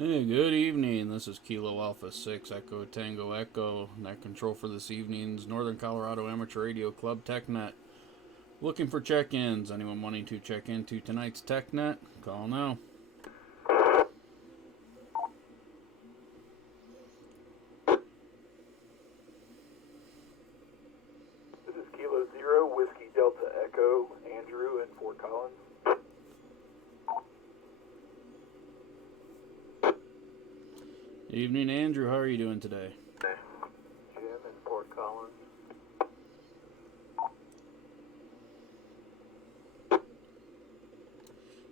Hey, good evening. This is Kilo Alpha 6 Echo Tango Echo. Net control for this evening's Northern Colorado Amateur Radio Club Tech Net. Looking for check-ins. Anyone wanting to check into tonight's Tech Net? Call now. This is Kilo Zero, Whiskey Delta Echo, Andrew in Fort Collins. Evening, Andrew. How are you doing today? Jim in Fort Collins.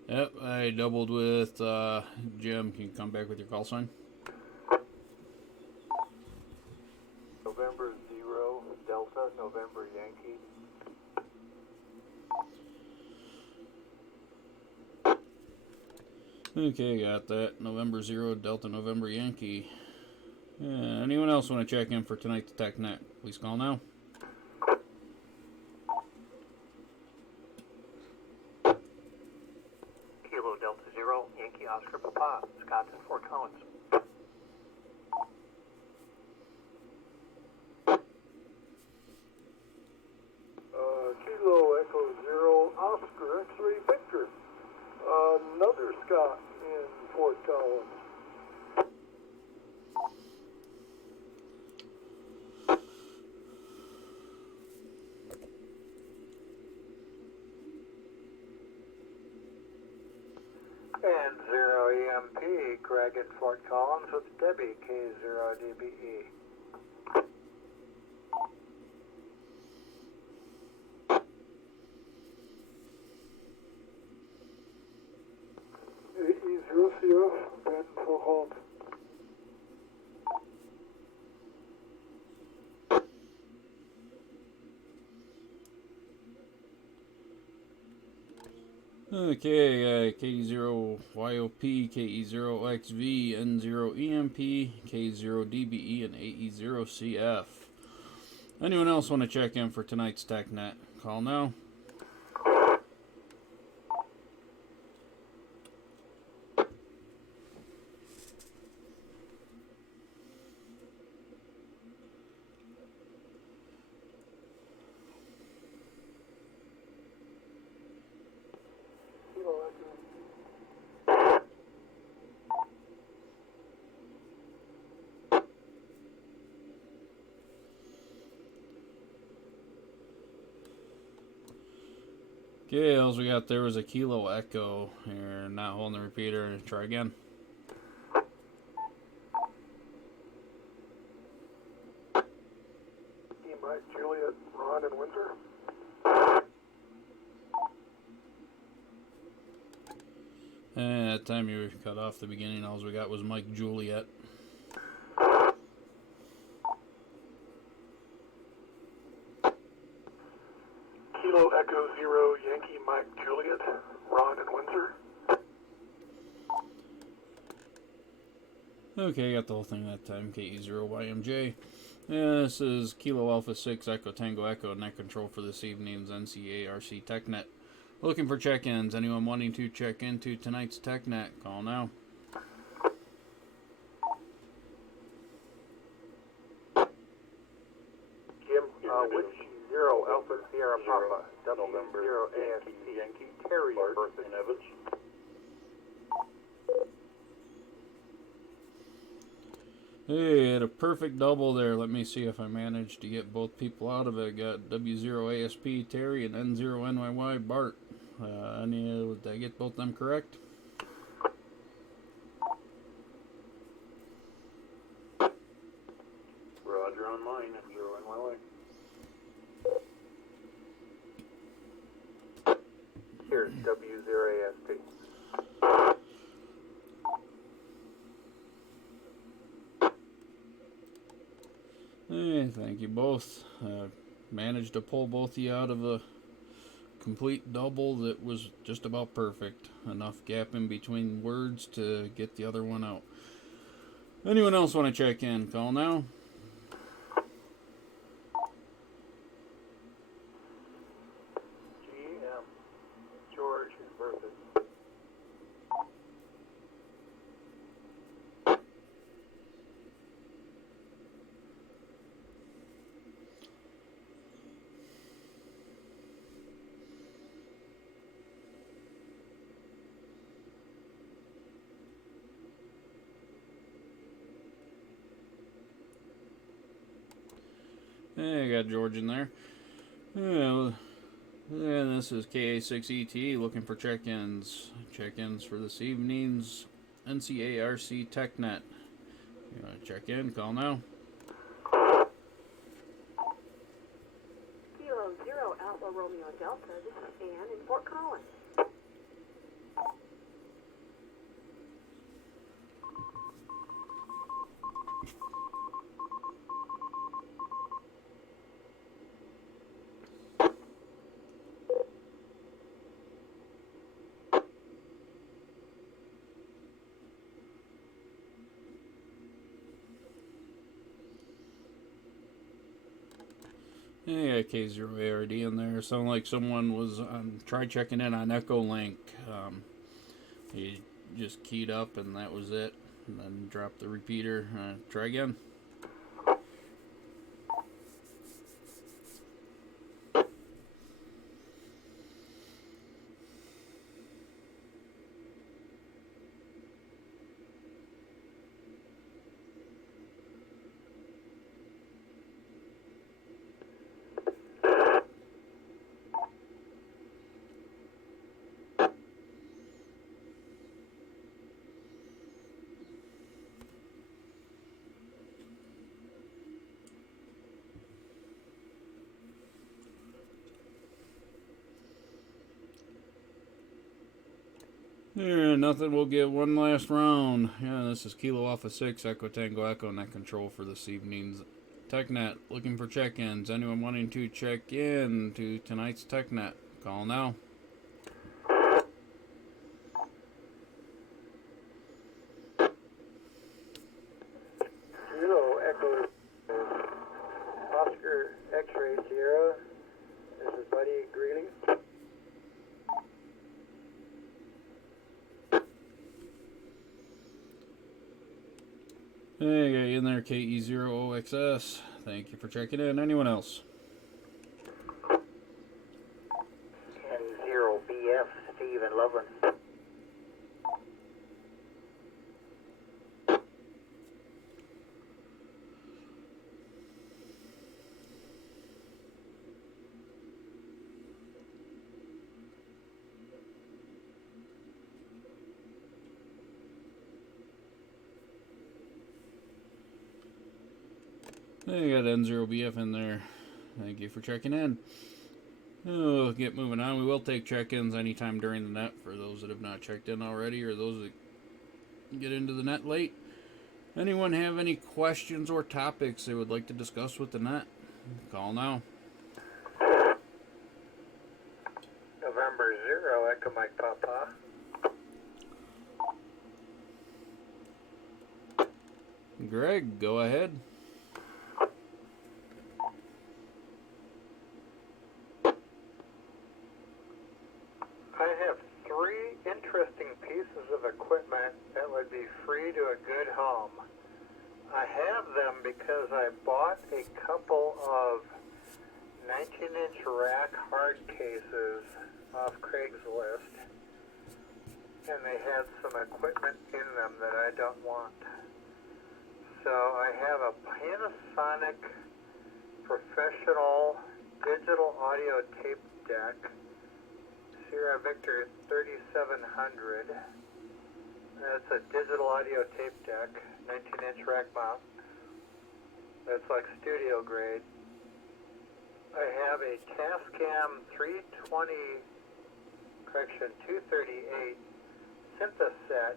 Yep, I doubled with Jim. Can you come back with your call sign? November Zero, Delta, November Yankee. Okay, got that. November 0, Delta, November Yankee. Anyone else want to check in for tonight's Tech Net? Please call now. Kilo Delta Zero, Yankee Oscar Papa, Scott in Fort Collins. Kilo Echo Zero, Oscar X-Ray Victor. Another Scott in Fort Collins. And Zero EMP, Greg in Fort Collins with Debbie, K0DBE. AE00, Ben Fort Collins. Okay, KE0YOP, KE0XV, N0EMP, K0DBE, and AE0CF. Anyone else want to check in for tonight's Tech Net? Call now. Okay, all we got there was a Kilo Echo. Here, not holding the repeater. Try again. Mike, Juliet, Ron, and Windsor. And that time you cut off the beginning. All we got was Mike Juliet. Kilo Echo Zero, Yankee Mike Juliet, Ron and Windsor. Okay, got the whole thing that time. KE0YMJ. This is Kilo Alpha 6 Echo Tango Echo Net Control for this evening's NCARC Tech Net. Looking for check-ins. Anyone wanting to check into tonight's Tech Net? Call now. Jim, Whiskey Zero, Alpha Sierra Papa, W0 ASC, Yankee, Terry versus Evans. Hey, had a perfect double there. Let me see if I managed to get both people out of it. Got W0 ASP Terry and N0 NYY Bart. Did I get both of them correct? Roger on mine, N0 NYY. Here's W0 ASP. Hey, thank you both. Managed to pull both of you out of a complete double that was just about perfect. Enough gap in between words to get the other one out. Anyone else want to check in? Call now. GM, George versus Hey, I got George in there. Yeah, and this is KA6ET looking for check-ins. Check-ins for this evening's NCARC Tech Net. You want to check in? Call now. Kilo 0 Alpha Romeo Delta. This is Ann in Fort Collins. Hey, K0ARD in there. Sound like someone was try checking in on Echolink. He just keyed up and that was it. And then dropped the repeater. Try again. Yeah, nothing. We'll get one last round. Yeah, this is Kilo Alpha 6, Echo Tango Echo, Net Control for this evening's TechNet. Looking for check-ins. Anyone wanting to check in to tonight's TechNet? Call now. Kilo Echo Oscar X-Ray Sierra. This is Buddy Greeley. Hey, got you in there, KE0OXS. Thank you for checking in. Anyone else? N0BF Stephen Loveland. Hey, got N0BF in there. Thank you for checking in. We'll get moving on. We will take check-ins anytime during the net for those that have not checked in already or those that get into the net late. Anyone have any questions or topics they would like to discuss with the net? Call now. November 0 Echo Mike Papa. Greg, go ahead. I have 3 interesting pieces of equipment that would be free to a good home. I have them because I bought a couple of 19-inch rack hard cases off Craigslist, and they had some equipment in them that I don't want. So I have a Panasonic professional digital audio tape deck, Sierra Victor 3700. That's a digital audio tape deck, 19-inch rack mount. That's like studio grade. I have a Tascam 238 Synthaset.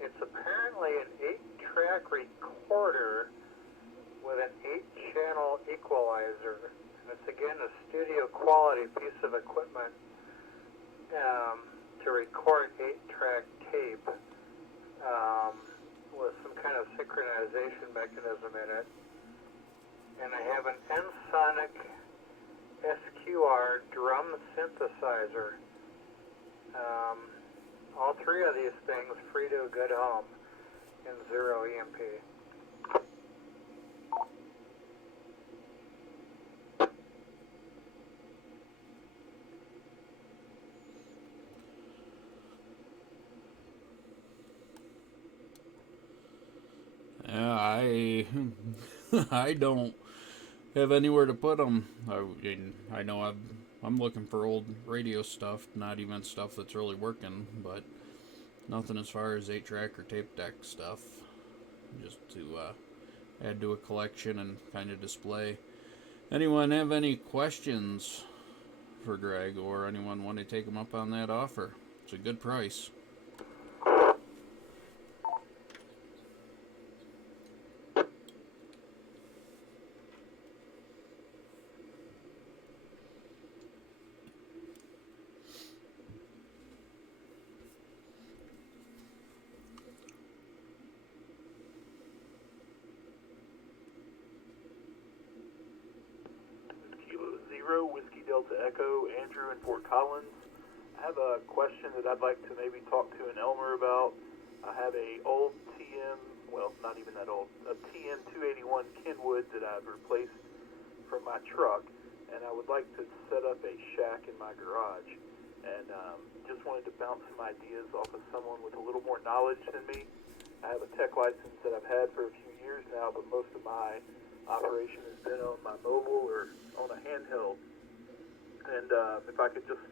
It's apparently an 8-track recorder with an 8-channel equalizer. And it's again a studio quality piece of equipment to record 8-track tape with some kind of synchronization mechanism in it. And I have an Ensoniq SQR drum synthesizer. All 3 of these things free to a good home in 0 EMP. Yeah, I don't have anywhere to put them. I know I'm looking for old radio stuff, not even stuff that's really working, but nothing as far as 8-track or tape deck stuff. Just to add to a collection and kind of display. Anyone have any questions for Greg, or anyone want to take him up on that offer? It's a good price. Kilo Zero, Whiskey Delta Echo, Andrew in Fort Collins. I have a question that I'd like to maybe talk to an Elmer about. I have a old well, not even that old, a TM 281 Kenwood that I've replaced from my truck, and I would like to set up a shack in my garage. And just wanted to bounce some ideas off of someone with a little more knowledge than me. I have a tech license that I've had for a few years now, but most of my operation has been on my mobile or on a handheld. And if I could just,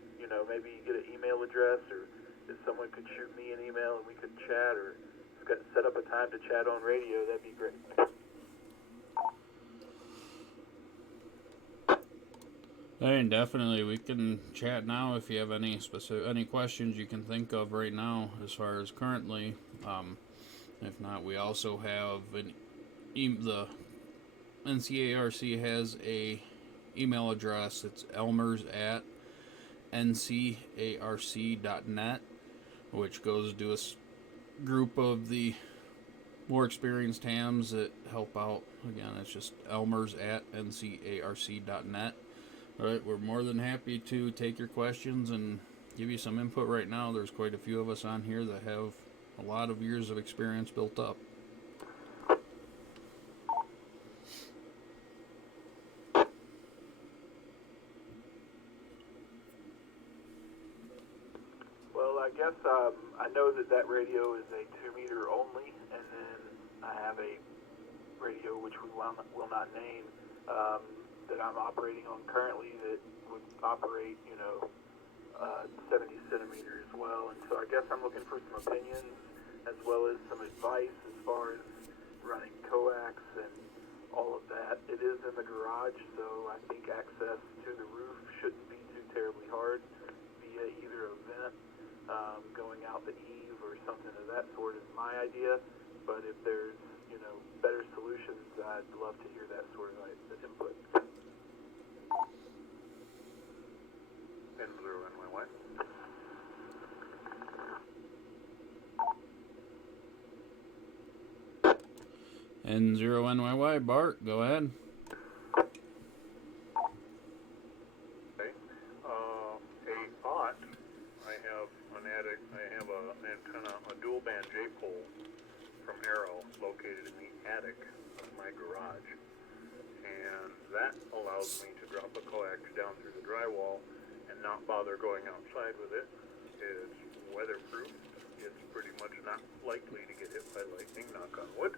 maybe get an email address, or if someone could shoot me an email and we could chat, or set up a time to chat on radio, that'd be great. And definitely we can chat now if you have any questions you can think of right now as far as currently. If not, we also have the NCARC has a email address. It's elmers@ncarc.net, which goes to a group of the more experienced hams that help out. Again, it's just elmers@ncarc.net. All right, we're more than happy to take your questions and give you some input right now. There's quite a few of us on here that have a lot of years of experience built up. Well, I guess I know that radio is a 2-meter only, and then I have a radio which we will not name that I'm operating on currently that would operate, 70 centimeters as well. And so I guess I'm looking for some opinions as well as some advice as far as running coax and all of that. It is in the garage, so I think access to the roof shouldn't be too terribly hard via either a vent going out the eave or something of that sort is my idea. But if there's, better solutions, I'd love to hear that sort of input. N0NYY. N0NYY, Bart, go ahead. Okay. A thought, I have an antenna, a dual band J-pole from Arrow located in the attic of my garage. And that allows me to drop a coax down through the drywall and not bother going outside with it. It's weatherproof. It's pretty much not likely to get hit by lightning, knock on wood.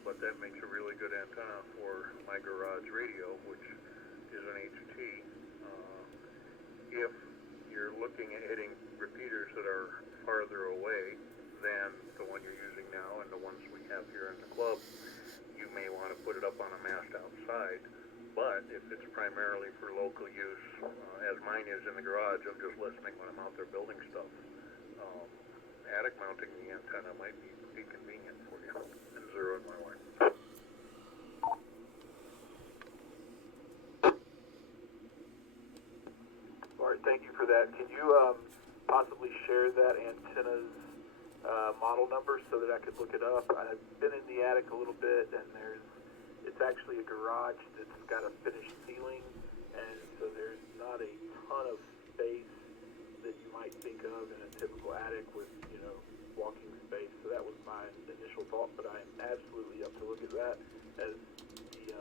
But that makes a really good antenna for my garage radio, which is an HT. If you're looking at hitting repeaters that are farther away than the one you're using now and the ones we have here in the club, you may want to put it up on a mast outside. But if it's primarily for local use, as mine is in the garage, I'm just listening when I'm out there building stuff. Attic mounting the antenna might be convenient for you. And zero in my way. Bart, thank you for that. Can you possibly share that antenna's model number so that I could look it up? I've been in the attic a little bit, and it's actually a garage that's got a finished ceiling, and so there's not a ton of space that you might think of in a typical attic with, walking space. So that was my initial thought, but I am absolutely up to look at that, as the,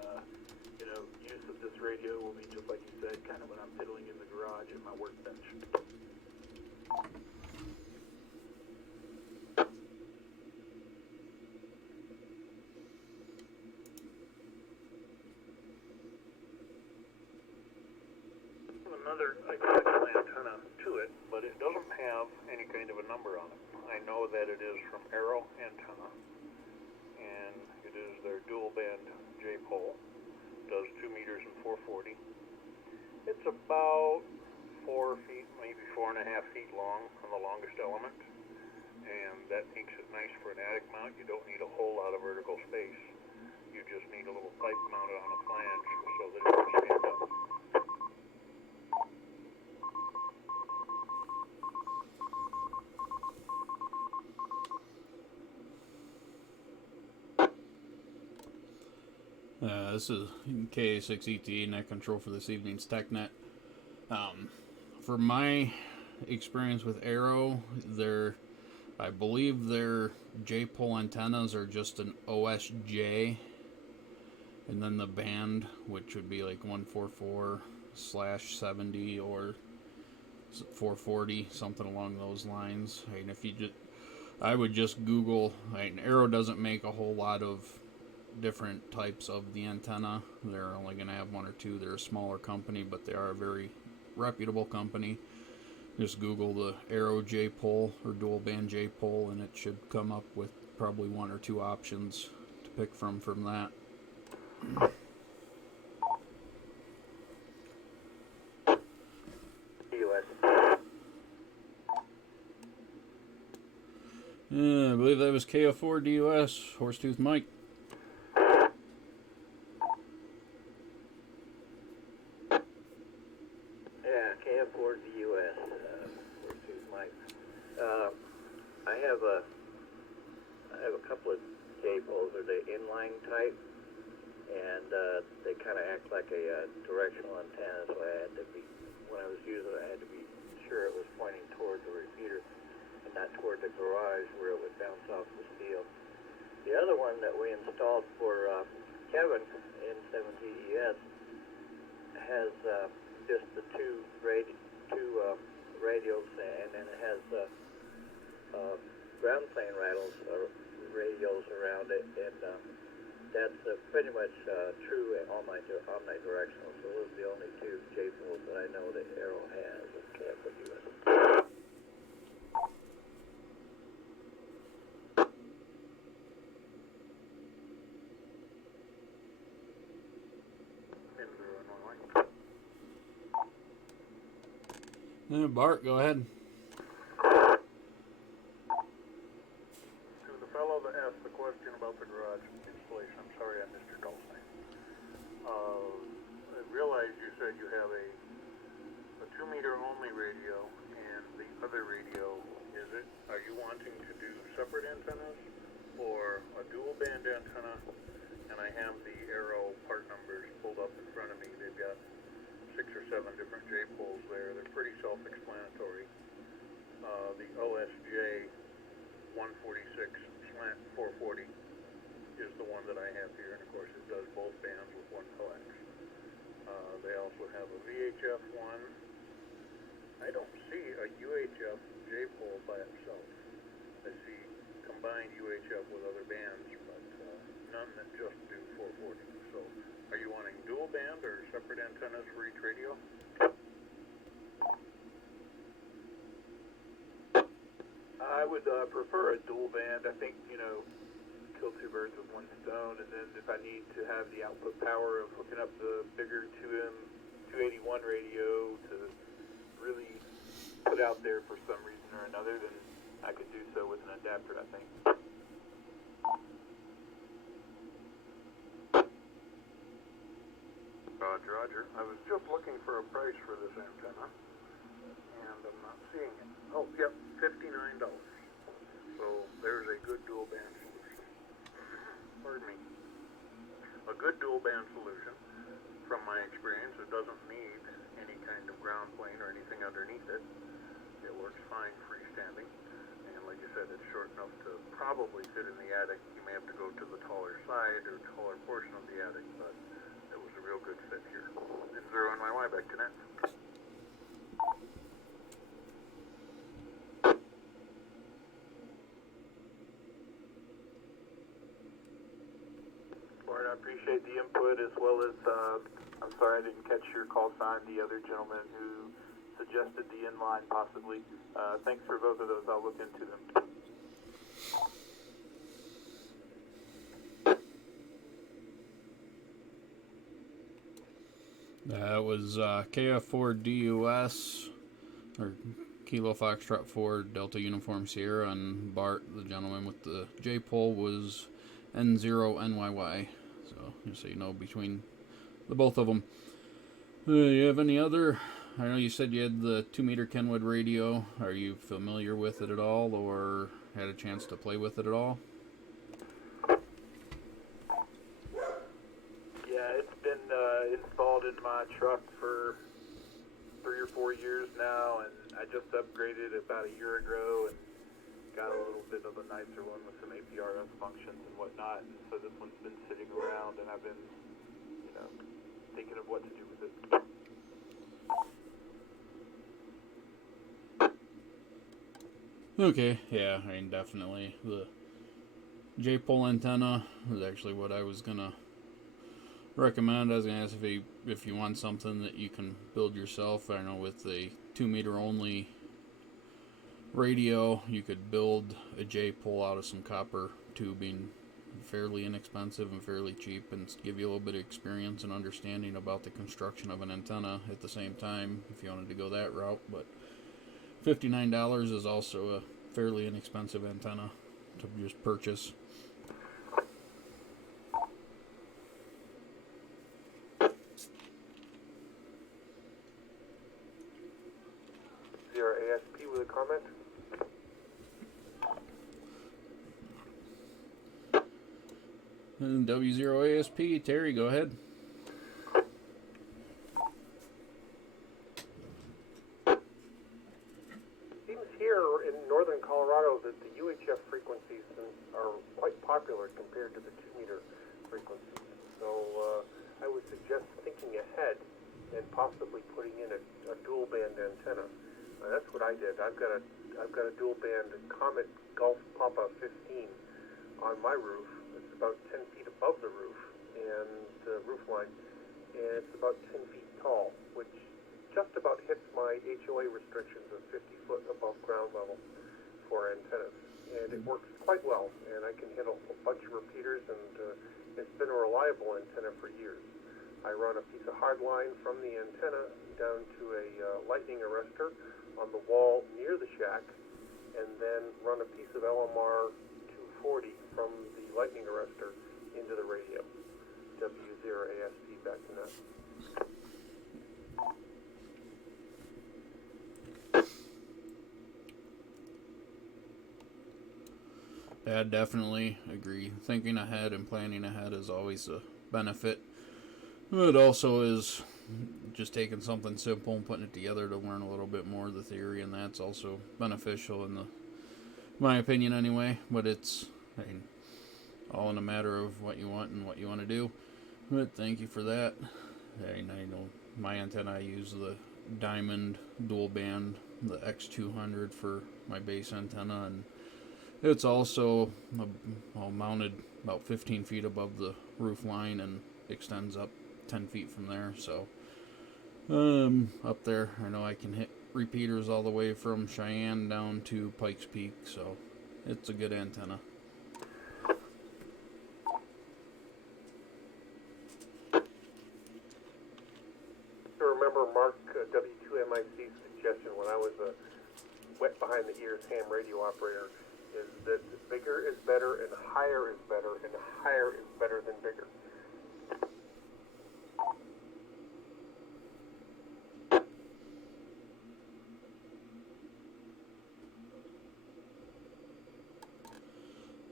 use of this radio will be just like you said, kind of when I'm fiddling in the garage at my workbench. another identical antenna to it, but it doesn't have any kind of a number on it. I know that it is from Arrow Antenna, and it is their dual band J-pole. Does 2 meters and 440. It's about 4 feet, maybe 4.5 feet long on the longest element, and that makes it nice for an attic mount. You don't need a whole lot of vertical space. You just need a little pipe mounted on a flange so that it can stand up. This is KA6ETA net control for this evening's Tech Net. For my experience with Arrow, I believe their J-pole antennas are just an OSJ, and then the band, which would be like 144/70 or 440, something along those lines. I mean, I would just Google. Arrow doesn't make a whole lot of different types of the antenna. They're only going to have 1 or 2. They're a smaller company, but they are a very reputable company. Just Google the Arrow J-pole or dual band J-pole, and it should come up with probably 1 or 2 options to pick from that. I believe that was KO4 DUS, Horsetooth Mike. Yeah, KF4 DUS, Horsetooth Mike. I have a couple of J-poles. They're the inline type, and they kind of act like a directional antenna. So when I was using it, I had to be sure it was pointing toward the repeater and not toward the garage where it would bounce off the steel. The other one that we installed for Kevin in 7GES has just the two radios, and then it has ground plane radios around it, and that's pretty much true omnidirectional. So those are the only 2 J-poles that I know that Arrow has. Bart, go ahead. To the fellow that asked the question about the garage installation, I'm sorry I missed your call name. I realized you said you have a 2-meter only radio, and the other radio, are you wanting to do separate antennas or a dual band antenna? And I have the Arrow part numbers pulled up in front of me. They've got 6 or 7 different J-poles there. They're pretty self-explanatory. The OSJ 146/440 is the one that I have here, and of course it does both bands with 1 coax. They also have a VHF one. I don't see a UHF J-pole by itself. I see combined UHF with other bands, but none that just do 440. So, are you wanting dual band or separate antennas for each radio? I would prefer a dual band. I think, kill 2 birds with 1 stone, and then if I need to have the output power of hooking up the bigger 2M 281 radio to really put out there for some reason or another, then I could do so with an adapter, I think. Roger. I was just looking for a price for this antenna, and I'm not seeing it. Oh, yep, $59. So there's a good dual band solution. Pardon me. A good dual band solution, from my experience, it doesn't need any kind of ground plane or anything underneath it. It works fine freestanding, and like you said, it's short enough to probably fit in the attic. You may have to go to the taller side or taller portion of the attic, but it was a real good fit here. And 0 on my Y back to net. Bart, I appreciate the input, as well as I I'm sorry I didn't catch your call sign. The other gentleman who suggested the inline possibly. Thanks for both of those. I'll look into them. That was KF4DUS, or Kilo Foxtrot 4 Delta Uniform Sierra, and Bart, the gentleman with the J-pole, was N0NYY. So, just so you know, between the both of them. You have any other? I know you said you had the 2-meter Kenwood radio. Are you familiar with it at all, or had a chance to play with it at all? Yeah, it's been installed in my truck for 3 or 4 years now, and I just upgraded about a year ago and got a little bit of a nicer one with some APRS functions and whatnot. And so this one's been sitting around, and I've been, thinking of what to do with it. Okay, yeah, I mean, definitely. The J-pole antenna is actually what I was gonna recommend. I was gonna ask if you want something that you can build yourself. I know with a 2-meter only radio, you could build a J-pole out of some copper tubing, fairly inexpensive and fairly cheap, and give you a little bit of experience and understanding about the construction of an antenna at the same time, if you wanted to go that route. But $59 is also a fairly inexpensive antenna to just purchase. Zero ASP with a comment. And W0ASP, Terry, go ahead. Seems here in northern Colorado that the UHF frequencies are quite popular compared to the 2-meter frequencies. So I would suggest thinking ahead and possibly putting in a dual band antenna. That's what I did. I've got a dual band Comet Golf Papa 15 on my roof. It's about 10 feet above the roof and the roof line, and it's about 10 feet tall, which just about hits my HOA restrictions of 50 foot above ground level for antennas. And it works quite well, and I can hit a bunch of repeaters, and it's been a reliable antenna for years. I run a piece of hard line from the antenna down to a lightning arrestor on the wall near the shack, and then run a piece of LMR 240 from the lightning arrestor into the radio. W0ASP back to net. Yeah, definitely agree. Thinking ahead and planning ahead is always a benefit. It also is just taking something simple and putting it together to learn a little bit more of the theory, and that's also beneficial in my opinion anyway. But it's all in a matter of what you want and what you want to do. But thank you for that. I know my antenna, I use the Diamond dual band, the X200 for my base antenna, and it's also mounted about 15 feet above the roof line and extends up 10 feet from there. So up there, I know I can hit repeaters all the way from Cheyenne down to Pikes Peak, so it's a good antenna. I remember Mark W2MIC's suggestion when I was a wet behind the ears ham radio operator, is that bigger is better and higher is better and higher is better than bigger.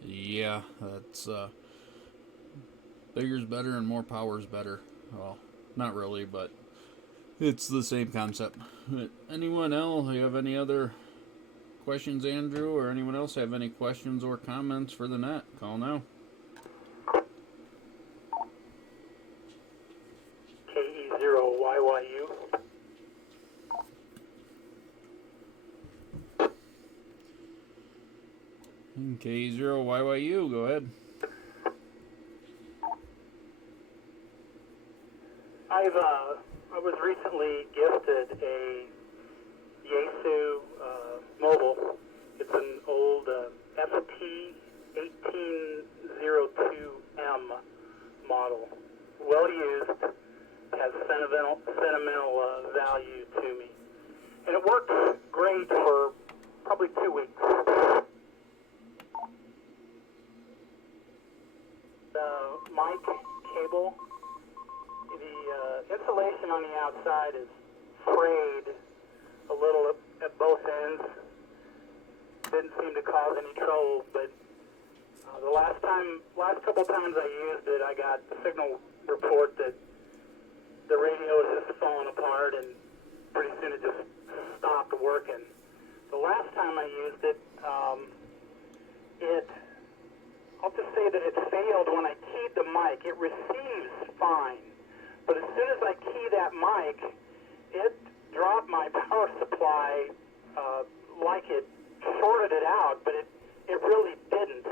Yeah, that's bigger's better and more power's better. Well, not really, but it's the same concept. Anyone else? You have any other questions, Andrew, or anyone else have any questions or comments for the net? Call now. KE0YYU. K0YYU, go ahead. I've recently gifted a Yaesu mobile. It's an old FT1802M model. Well used, has sentimental value to me. And it worked great for probably 2 weeks. The mic cable, the insulation on the outside is frayed a little at both ends. Didn't seem to cause any trouble, but the last couple times I used it, I got the signal report that the radio was just falling apart, and pretty soon it just stopped working. The last time I used it, I'll just say that it failed when I keyed the mic. It receives fine, but as soon as I key that mic, it dropped my power supply like it shorted it out, but it really didn't.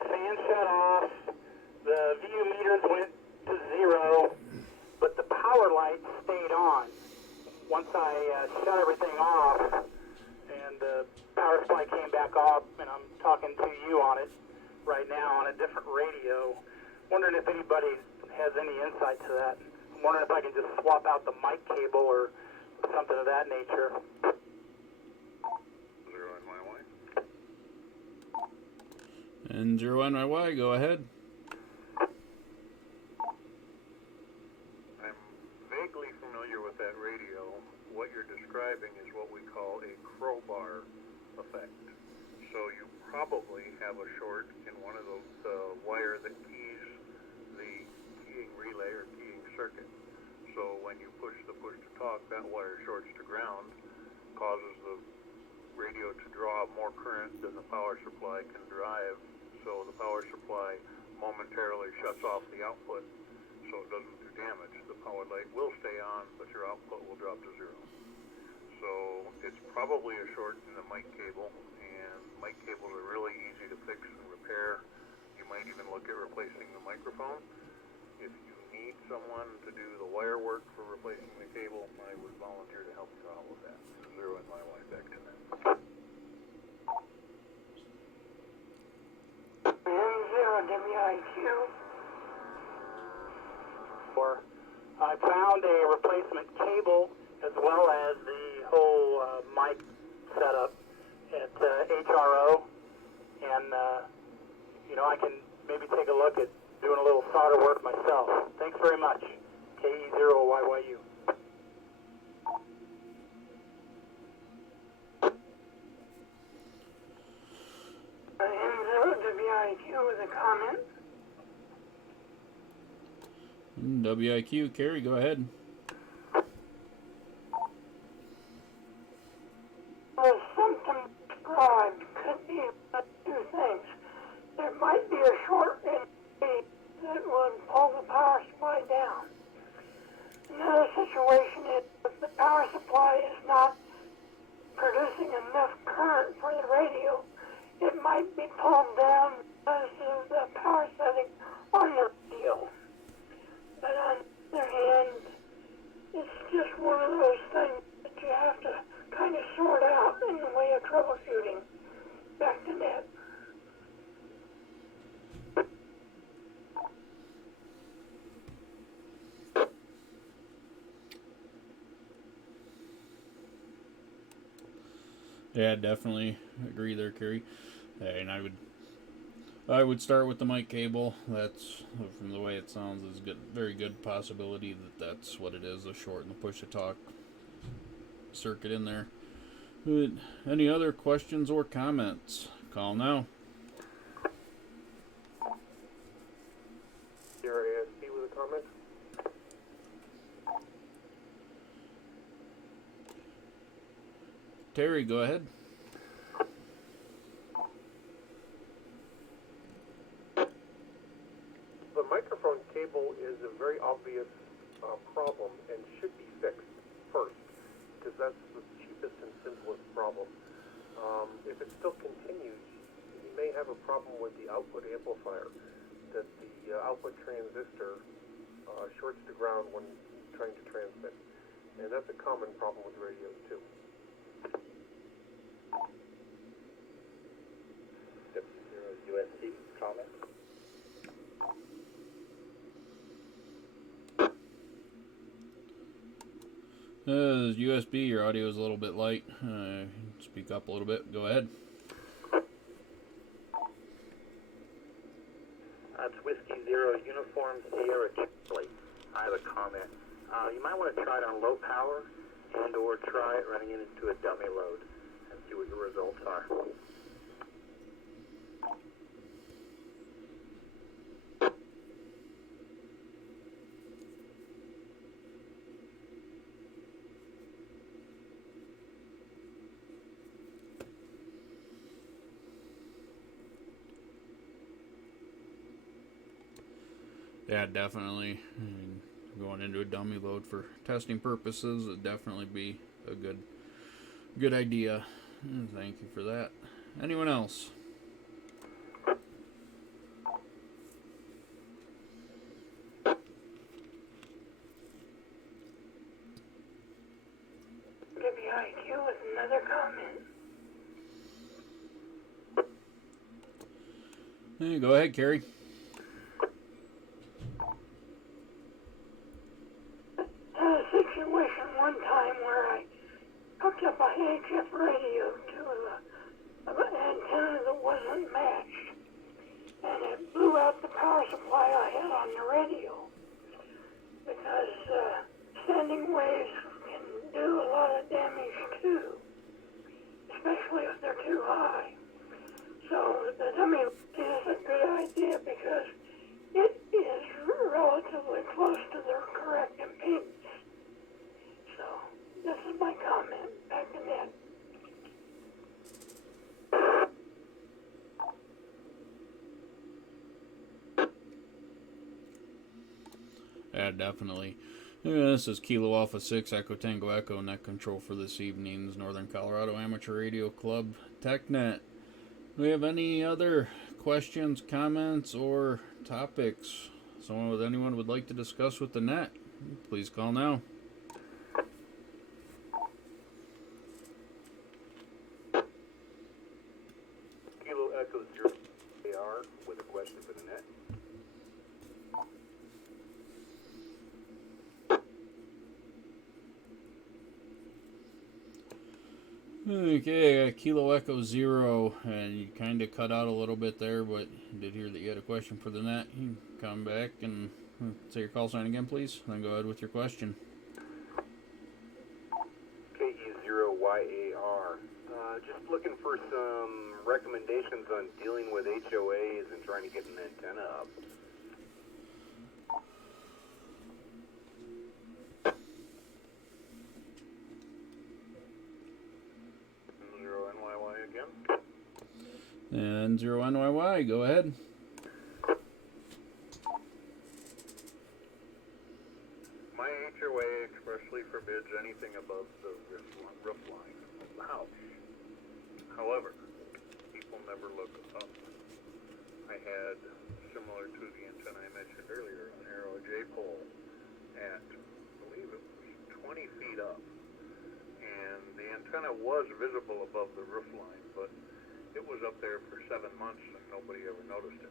Fan shut off, the VU meters went to 0, but the power light stayed on. Once I shut everything off and the power supply came back off, and I'm talking to you on it right now on a different radio, wondering if anybody has any insight to that. I'm wondering if I can just swap out the mic cable or something of that nature. And 0NYY, go ahead. I'm vaguely familiar with that radio. What you're describing is what we call a crowbar effect. So you probably have a short in one of those wire that keys the keying relay or keying circuit. So when you push the push to talk, that wire shorts to ground, causes the radio to draw more current than the power supply can drive. So the power supply momentarily shuts off the output so it doesn't do damage. The power light will stay on, but your output will drop to 0. So it's probably a short in the mic cable, and mic cables are really easy to fix and repair. You might even look at replacing the microphone. If you need someone to do the wire work for replacing the cable, I would volunteer to help you out with that. 0 and my wife back to that. NCARC. I found a replacement cable as well as the whole mic setup at HRO, and I can maybe take a look at doing a little solder work myself. Thanks very much. KE0YYU. NCARC with a comment. WIQ, Carrie, go ahead. The symptom described could be two things. There might be a short in the that would pull the power supply down. Another situation is if the power supply is not producing enough current for the radio, it might be pulled down because of the power setting on the radio. But on the other hand, it's just one of those things that you have to kind of sort out in the way of troubleshooting. Back to Ned. Yeah, definitely agree there, Carrie. And I would start with the mic cable. That's, from the way it sounds, is good. Very good possibility that's what it is, a short and the push to talk circuit in there. But any other questions or comments? Call now. Your ASP with a comment? Terry, go ahead. The microphone cable is a very obvious problem and should be fixed first, because that's the cheapest and simplest problem. If it still continues, you may have a problem with the output amplifier, that the output transistor shorts to ground when trying to transmit. And that's a common problem with radios, too. USC comment? USB, your audio is a little bit light. Speak up a little bit. Go ahead. It's Whiskey Zero Uniform Sierra Charlie. I have a comment. You might want to try it on low power and or try it running it into a dummy load and see what your results are. Yeah, definitely. Going into a dummy load for testing purposes would definitely be a good idea. Thank you for that. Anyone else? WIQ with another comment. Hey, go ahead, Carrie. One time where I hooked up a HF radio to an antenna that wasn't matched, and it blew out the power supply I had on the radio, because standing waves can do a lot of damage too, especially if they're too high. So the dummy is a good idea because it is relatively close to their correct impedance. So, this is my comment. Back to Ned. Yeah, definitely. Yeah, this is Kilo Alpha 6 Echo Tango Echo Net Control for this evening's Northern Colorado Amateur Radio Club Tech Net. Do we have any other questions, comments, or topics anyone would like to discuss with the net? Please call now. Kilo Echo 0 AR with a question for the net. Okay, Kilo Echo 0, and you kind of cut out a little bit there, but I did hear that you had a question for the net. You can come back and say your call sign again, please, and then go ahead with your question. KE0YAR. Just looking for some recommendations on dealing with HOAs and trying to get an antenna up. And 0NYY, go ahead. My HOA expressly forbids anything above the roof line of the house. However, people never look up. I had, similar to the antenna I mentioned earlier, an Arrow J pole at, I believe it was 20 feet up. And the antenna was visible above the roof line, but it was up there for 7 months and nobody ever noticed it.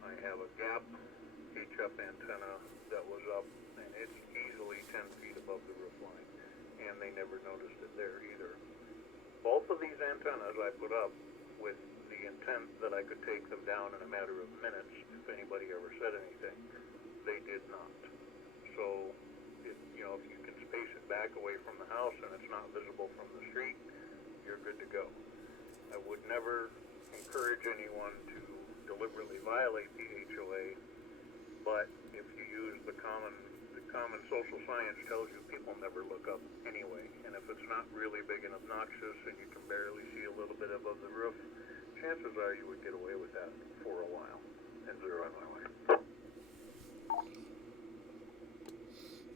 I have a gap HF antenna that was up, and it's easily 10 feet above the roof line, and they never noticed it there either. Both of these antennas I put up with the intent that I could take them down in a matter of minutes if anybody ever said anything. They did not. So, if you can space it back away from the house and it's not visible from the street, you're good to go. I would never encourage anyone to deliberately violate the HOA, but if you use the common social science tells you people never look up anyway, and if it's not really big and obnoxious and you can barely see a little bit above the roof, chances are you would get away with that for a while. And 0NYY.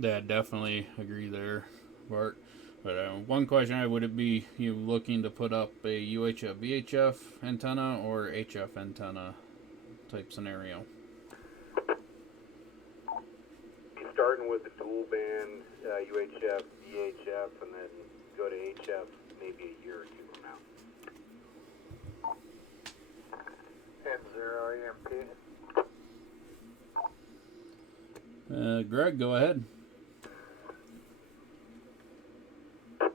Yeah, definitely agree there, Bart. But one question, would it be you looking to put up a UHF VHF antenna or HF antenna type scenario? Starting with the dual band UHF VHF and then go to HF maybe a year or two from now. N0 EMP. Greg, go ahead. I'm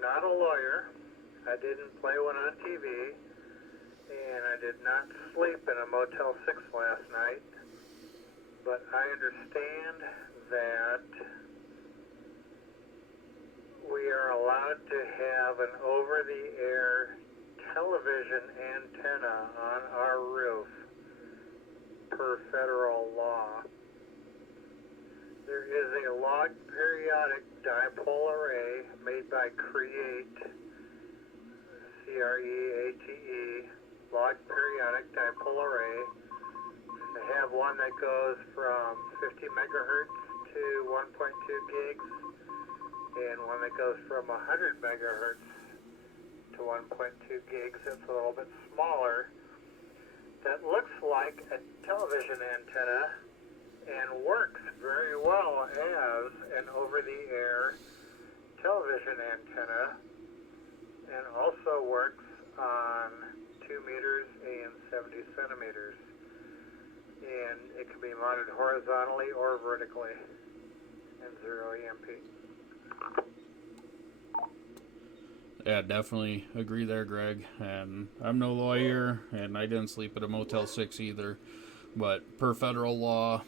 not a lawyer. I didn't play one on TV, and I did not sleep in a Motel 6 last night. But I understand that we are allowed to have an over-the-air television antenna on our roof per federal law. There is a log periodic dipole array made by Create, C-R-E-A-T-E, log periodic dipole array. They have one that goes from 50 megahertz to 1.2 gigs, and one that goes from 100 megahertz to 1.2 gigs. It's a little bit smaller. That looks like a television antenna and works very well as an over-the-air television antenna, and also works on 2 meters and 70 centimeters. And it can be mounted horizontally or vertically. N0 EMP. Yeah, definitely agree there, Greg. And I'm no lawyer, and I didn't sleep at a Motel 6 either. But per federal law,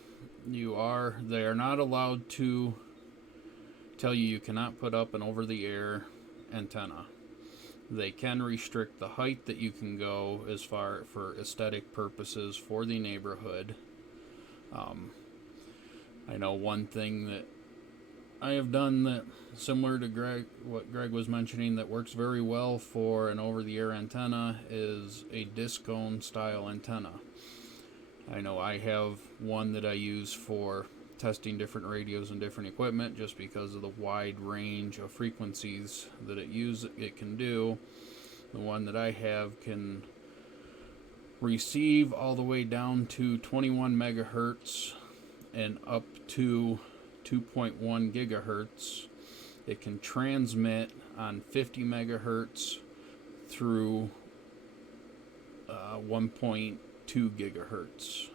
they are not allowed to tell you cannot put up an over-the-air antenna. They can restrict the height that you can go as far for aesthetic purposes for the neighborhood. I know one thing that I have done that similar to what Greg was mentioning, that works very well for an over-the-air antenna is a disc cone style antenna. I know I have one that I use for testing different radios and different equipment just because of the wide range of frequencies that it can do. The one that I have can receive all the way down to 21 megahertz and up to 2.1 gigahertz. It can transmit on 50 megahertz through 1.2 gigahertz.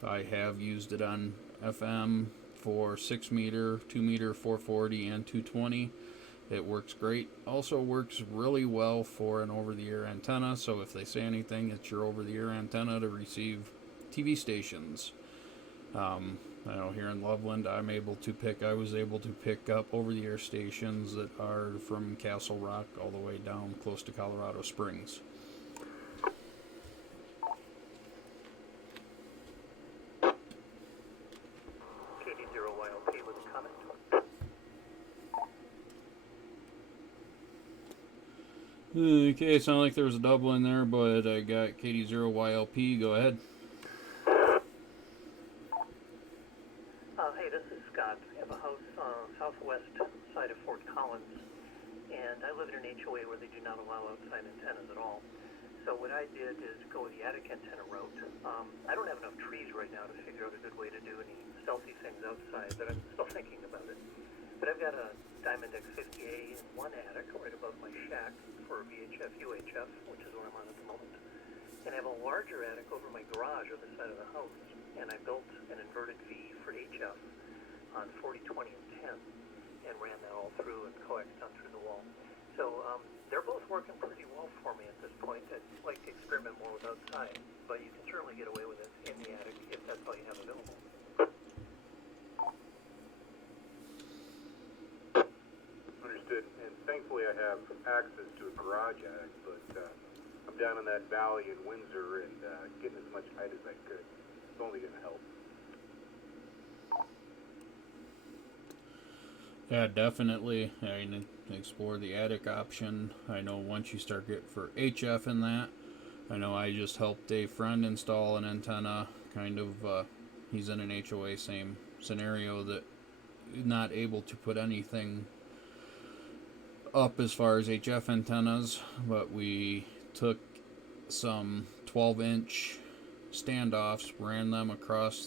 I have used it on FM for 6 meter, 2 meter, 440, and 220. It works great. Also works really well for an over-the-air antenna, so if they say anything, it's your over-the-air antenna to receive TV stations. I know here in Loveland, I was able to pick up over-the-air stations that are from Castle Rock all the way down close to Colorado Springs. Okay, it sounded like there was a double in there, but I got KD0YLP. Go ahead. Hey, this is Scott. I have a house southwest side of Fort Collins, and I live in an HOA where they do not allow outside antennas at all. So what I did is go the attic antenna route. I don't have enough trees right now to figure out a good way to do any stealthy things outside, but I'm still thinking about it. But I've got a Diamond X50A in one attic right above my shack for VHF, UHF, which is where I'm on at the moment. And I have a larger attic over my garage on the side of the house. And I built an inverted V for HF on 40, 20, and 10 and ran that all through and coaxed on through the wall. So they're both working pretty well for me at this point. I'd like to experiment more with outside, but you can certainly get away with it in the attic if that's all you have available. Understood. And thankfully I have access to a garage attic, but I'm down in that valley in Windsor and getting as much height as I could. It's only going to help. Yeah, definitely. I mean, explore the attic option. I know once you start getting for HF in that, I know I just helped a friend install an antenna. He's in an HOA, same scenario, that not able to put anything up as far as HF antennas, but we took some 12-inch standoffs, ran them across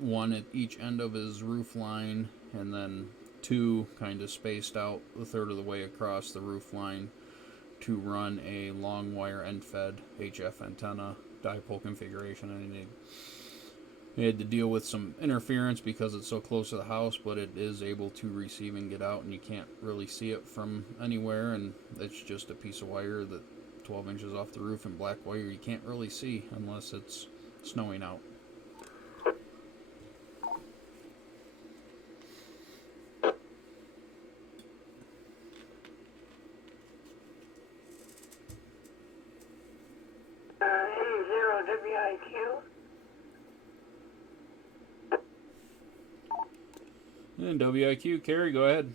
one at each end of his roof line, and then two kind of spaced out a third of the way across the roof line to run a long wire end-fed HF antenna dipole configuration. And he had to deal with some interference because it's so close to the house, but it is able to receive and get out, and you can't really see it from anywhere, and it's just a piece of wire that 12 inches off the roof and black wire you can't really see unless it's snowing out. N0WIQ. And WIQ, Carrie, go ahead.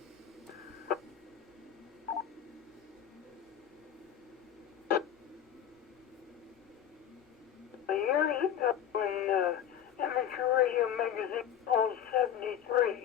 Years ago, when Amateur Radio Magazine polled 73,